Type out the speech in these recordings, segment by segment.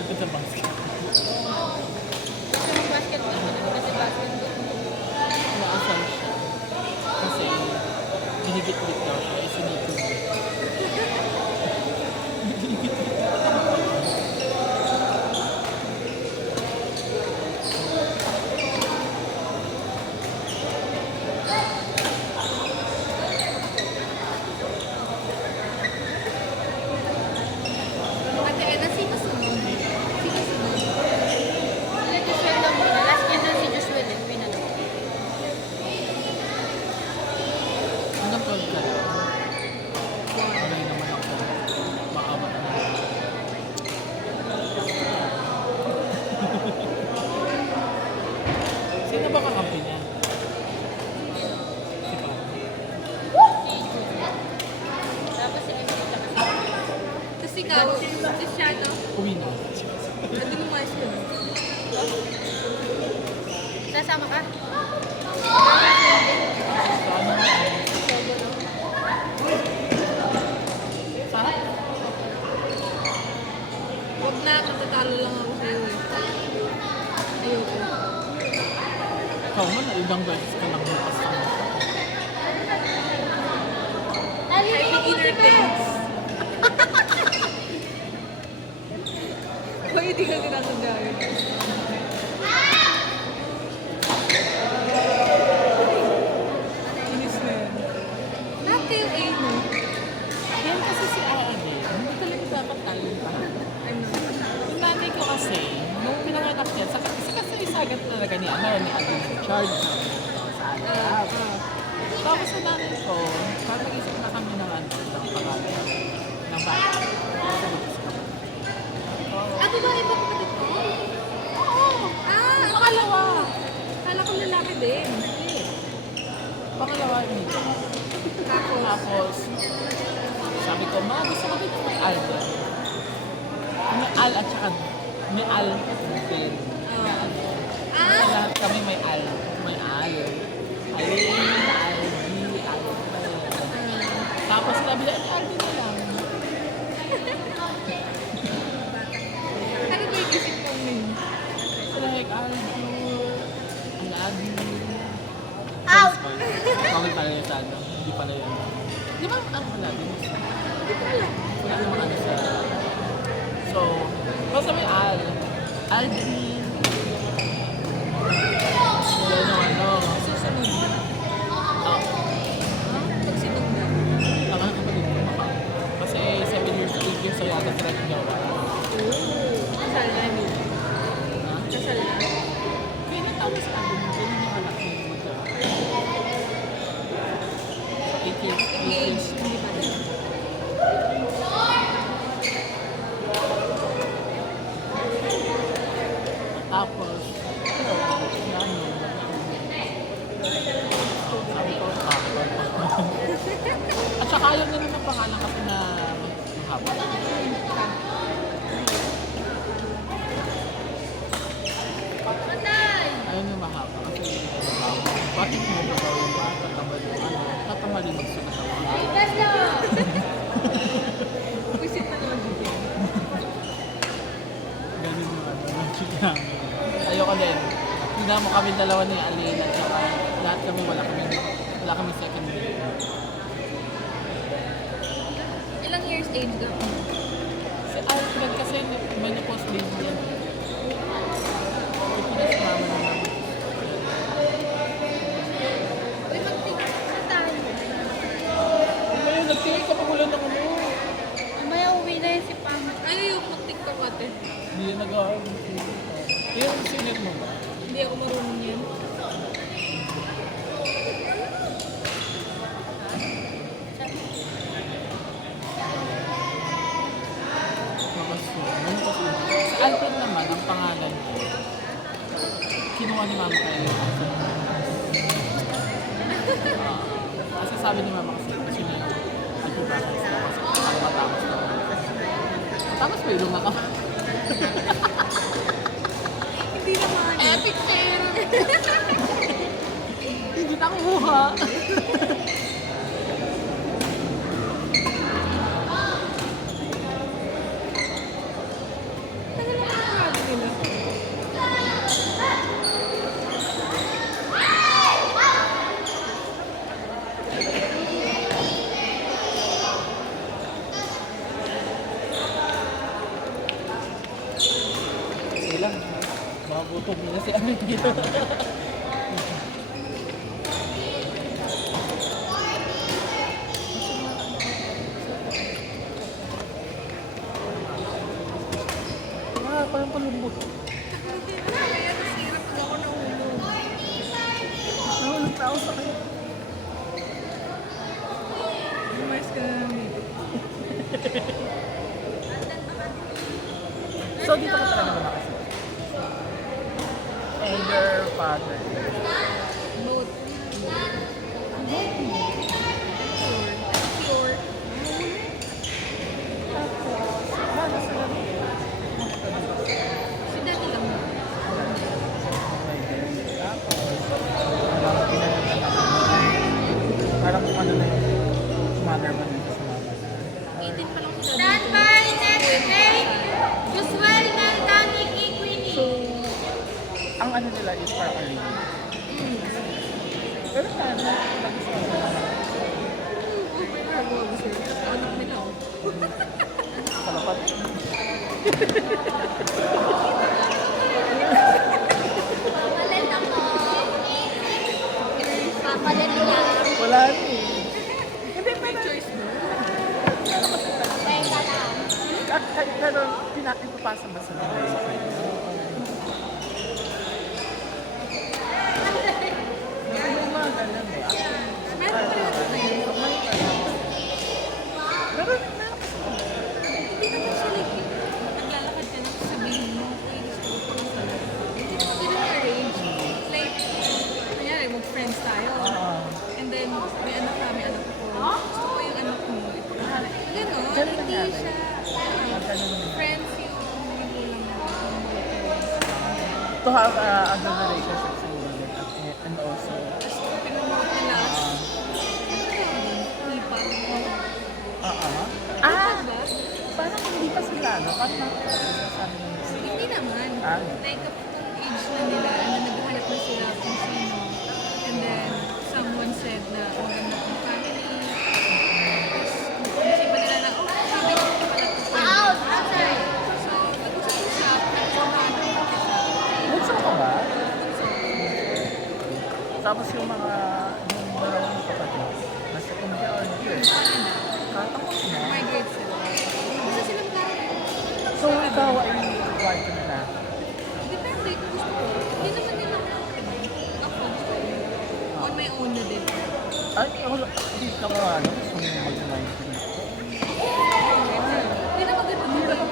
mahal ko sa basket. Kasi basketball ko na kasi basketball. Naasal siya. Kasi, ginigit-git daw siya. Isinigit. Ate Ena, sino sunod? Sino sunod? Wala, Joshua lang muna. Last year na si Joshua din. Pinano. Hanggang 12 ka lang. Okay naman ako. Maamat na. Sino ba kakampi niya? Si Pao. Si Julia. Tapos si Emily tsaka si tapos ikaw, si Shadow. Uwi na. Hindi mo mas ko. Sasama ka? Sa ano? Sa? Huwag na, matatalo lang ako sa'yo eh. Ayoko. Ikaw man, ibang beses ka lang nakasama. Ay, beginner things. Hoy, hindi ka tinatanda yun. Inis na yan. Lahat kayo A, no? Yan kasi si Ate, hindi talaga dapat tayo pa. Ano? Yung nanay ko kasi, nung pinanganak niya, kasi isagat talaga ni ni Ate in charge sa anak. Tapos sa nanay ko, parang nag-isip na kami ng ano, ng pangalan, ng bata. Ako ba iba kapatid ko? Oo! Ah, Pangalawa! kala ko lalaki din. Pangalawa nito. Tapos, sabi ko, ma, gusto ko dito may Al ba? May Al at saka may Al din. Ah, Lahat kami may Al. May Al. Alin, Aldi, Albert. Tapos sabi niya, Aldi na lang. ano ba yung isip mong name? Like, Albert, Aladdin. Out! Bakit tayo yung ano? Hindi pala yun. Di ba ang Aladdin? Hindi ko alam. Wala namang ano sa... So, basta may Al. Aldrin. Yan yung ano. Susunod. Ah, Pag sinog na. ang mga kapatid ko maka. Kasi 7 years old yun sa yata sa rin gawa. Kasal na, I mean. Ha? Kasal na. Kaya natapos na din. Ganun yung anak niya yung magkawa. 8 years. 8 years. Engaged. Hindi pa din. Tapos, ano, sabi ko, at saka ayaw na rin ng pangalan kasi na mahaba. Patay! Ayaw na mahaba kasi bakit mo ba daw yung bata tatamali magsulat ang mga. Gas na! Visit na naman dito. Ganun yung ano, logic namin. Ayoko din. Tingnan mo kami dalawa ni Alina at saka lahat kami wala kami second grade. Ilang years age ka? Si Alfred kasi menopause baby yan. Ipinas mama na namin. Uy, mag-tingin sa tayo. Ngayon, nagtingin ka pa mula ng ano. Mamaya uwi na yun si Pam. Ay, yung mag-tiktok ate. Hindi yan nag-aaral. Yung senior mo ba? Hindi ako marunong yan. Sa Alfred naman, ang pangalan niya, kinuha ni mama kayo. Kasi sabi ni mama kasi niya, nag-ibakal sila kasi para matapos na. Tapos may ilong ako. Hindi naman. Epic fail! Hindi na kumuha. lang. Magutom nila si Ami dito. Ah, parang palubot. Kaya nasira pag ako nahulog. Nahulog tao sa kanya. Umayos ka na lang dito. So, dito ka talaga lumakasip. And your father. Boat. Pure. Tapos, paano sa gabi? Si Daddy lang. Parang kung ano na yung mother mo dito sa mama na. 18 pa lang si Daddy. Stand by, next date, Josuel Naldani K. Queenie. So, ang ano nila is parang arranged. Pero paano? Nag-gusto ko na Anak nila. kalapat. Papalit ako. Papalit niya. Wala na eh. Hindi, May choice mo. Kwenta lang. pero ipapasa ba sa mga yung mga ganun ba? Meron pa rin na yun. Pero Hindi naman siya like, naglalakad ka na sabihin mo, uy, gusto ko po sa Hindi naman arrange. Like, kunyari, mag-friends tayo. And then, may anak ka, may anak ko. Gusto ko yung anak mo. Ganon, Ganun hindi nangyari. siya friends yung magulang mo. to have a good relationship sa women and also Tapos, pinomote nila. Hipag mo. ah parang hindi pa sila ano parang sabi nila Hindi naman. Ah. Like, kung age na nila, na naghahanap na sila kung sino. And then, someone said na, maganda kong family. Tapos, isipan nila na, oh, sabi ko pala to friend. Out, outside. So, nag-usap-usap, nag-usap. bunso ka ba? Tapos yung mga yung dalawang kapatid nasa India or here katapos na Migrate sila. Isa silang tao. so ikaw ay required ka na na Depende kung gusto ko. Hindi naman nila ako gusto ko. On my own na din. ay wala hindi ka ba ano gusto mo mag-mind Hindi naman ganun. Hindi naman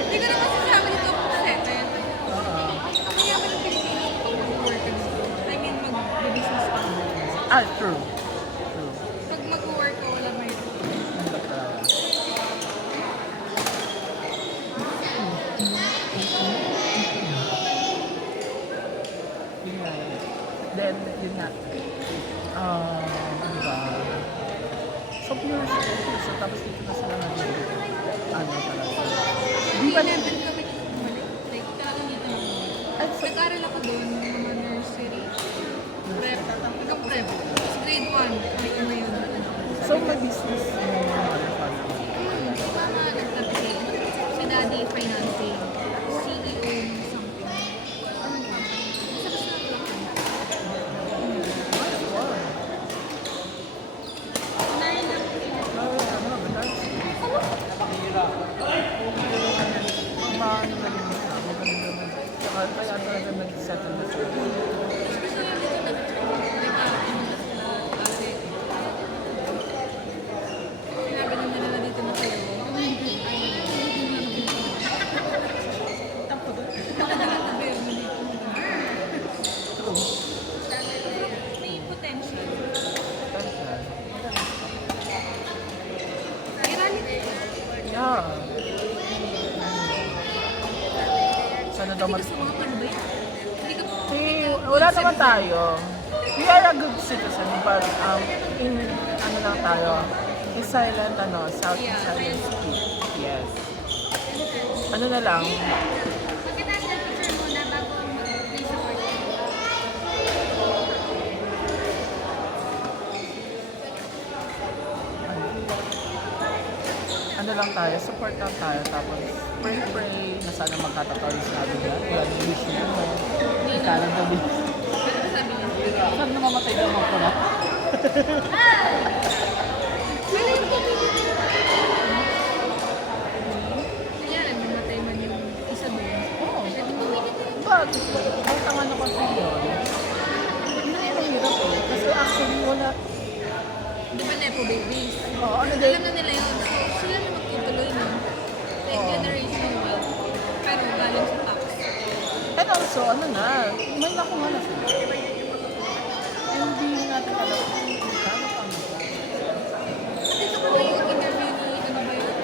Hindi ko naman sasama dito ako settle. Ako yaman ng Pilipinas pag mag-work ka dito. I mean, mag-business ka. true Pag mag-work ka, wala may Yun nga. Then, yun nga. Ano ba? So, pure so, tapos dito na sila nag-ano talaga. Di ba Hindi kami bumalik. Like, talagang dito na bumalik. Ay, so, Nag-aral ako doon, mga nursery. Prep. Hanggang prep. Tapos grade 1. Ay, ano yun. so may business yung mother father mo. Mama, nagtatrade. Si daddy, financing. CEO, something. Ano ba? Basta basta lang. Kaya talaga nag-settle na sila. Gusto yun dito nag-ano na sila kasi sinabi na nila dito na kayo. May potential. Yeah. Sana daw Hindi ka sa mga panday. Hindi ka wala naman tayo. We are a good citizen, but in ano lang tayo, in silent South Yeah, silent silent. speak. Yes. Ano na lang, Magkita sa picture muna bago mag-play sa party. ano lang lang tayo, support lang tayo, tapos pray na sana magkatataon sabi niya. Yun, wish niya. Sana gabi. Ano sabi niya? Saan namamatay daw ako na? Kaya namatay man yung isa doon. Oo. Eh, di bumili na yun. But, ang tanga na kasi yun. Nahirap eh. Kasi actually wala. Di ba Nepo babies? Oo, ano Alam din. na nila yun. So, sila na magtutuloy nun. Like generational wealth. Pero galing sa tax. And also, ano na, may nakuha na sila. Hindi natin alam kung kano pang Dito ko ba yung interview ni, ano ba yun?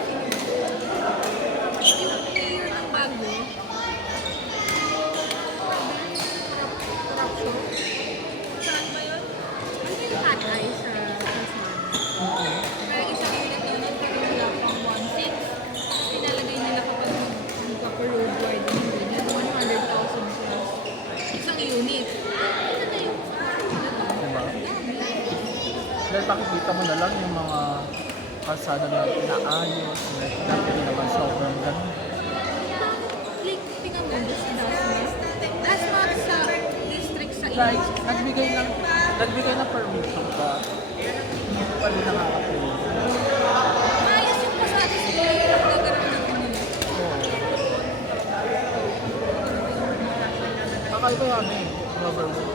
Yung mayor ng Bago. Corruption. Saan ba yun? Ano yung patay sa Tasman? Pero isang pinatunan pa rin nila pang 1.6. Pinalagay nila kapag magpa-road widening nila, 100,000 plus. Isang unit. Ano na yung diba? Dahil makikita mo na lang yung mga kalsada na inaayos, na naman sobrang ganun. like, tingnan mo, sa Dasma. Dasma sa district sa Like, Iloilo. nagbigay ng permission pa. Hindi pa rin nakakapilin. Maayos yung pasado sa mga nagkaroon ng nila. Kakaiba yan eh, government.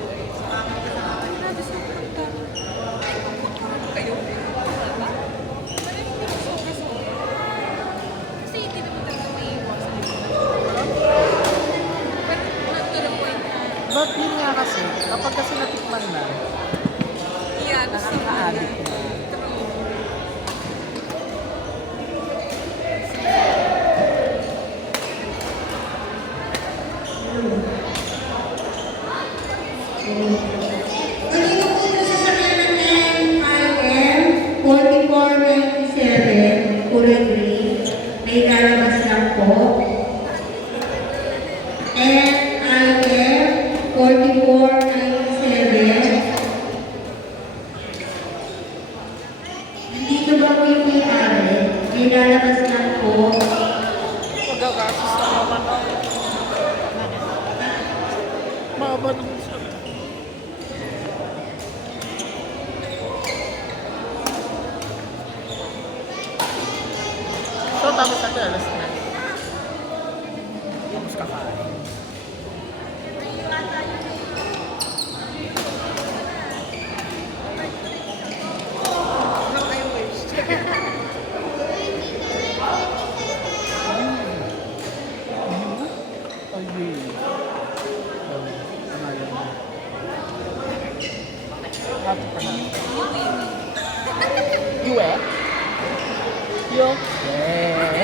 Grabe sa punta. Kayo. Diba? Parang hindi ko sobra-sobra. Kasi hindi naman talaga may iwasan. Pero not to the point na, But yun nga kasi, kapag kasi natikman na, yeah, gusto mo nakaka-addict na. True. Kanina po sa sasakyan ng NIM 4497, kulay green. May lalabas lang po. NIM 4497. Nandito ba po yung may-ari? May lalabas lang po. Magagastos na naman ako. Mahaba naman siya. So, tapos natin alas na. Tapos kakain. Ay, pangalan mo. How to pronounce it? Yue? Yo? Yeah. UE.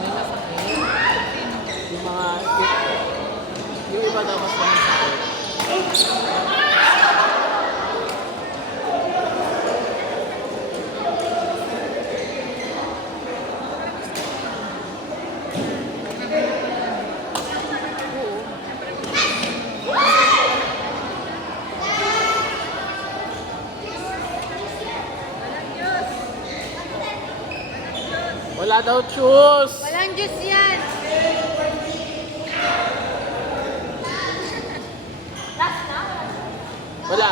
May masakit. Yung mga... Yung iba daw mas masakit. Wala daw choose! Walang Diyos yan. Wala.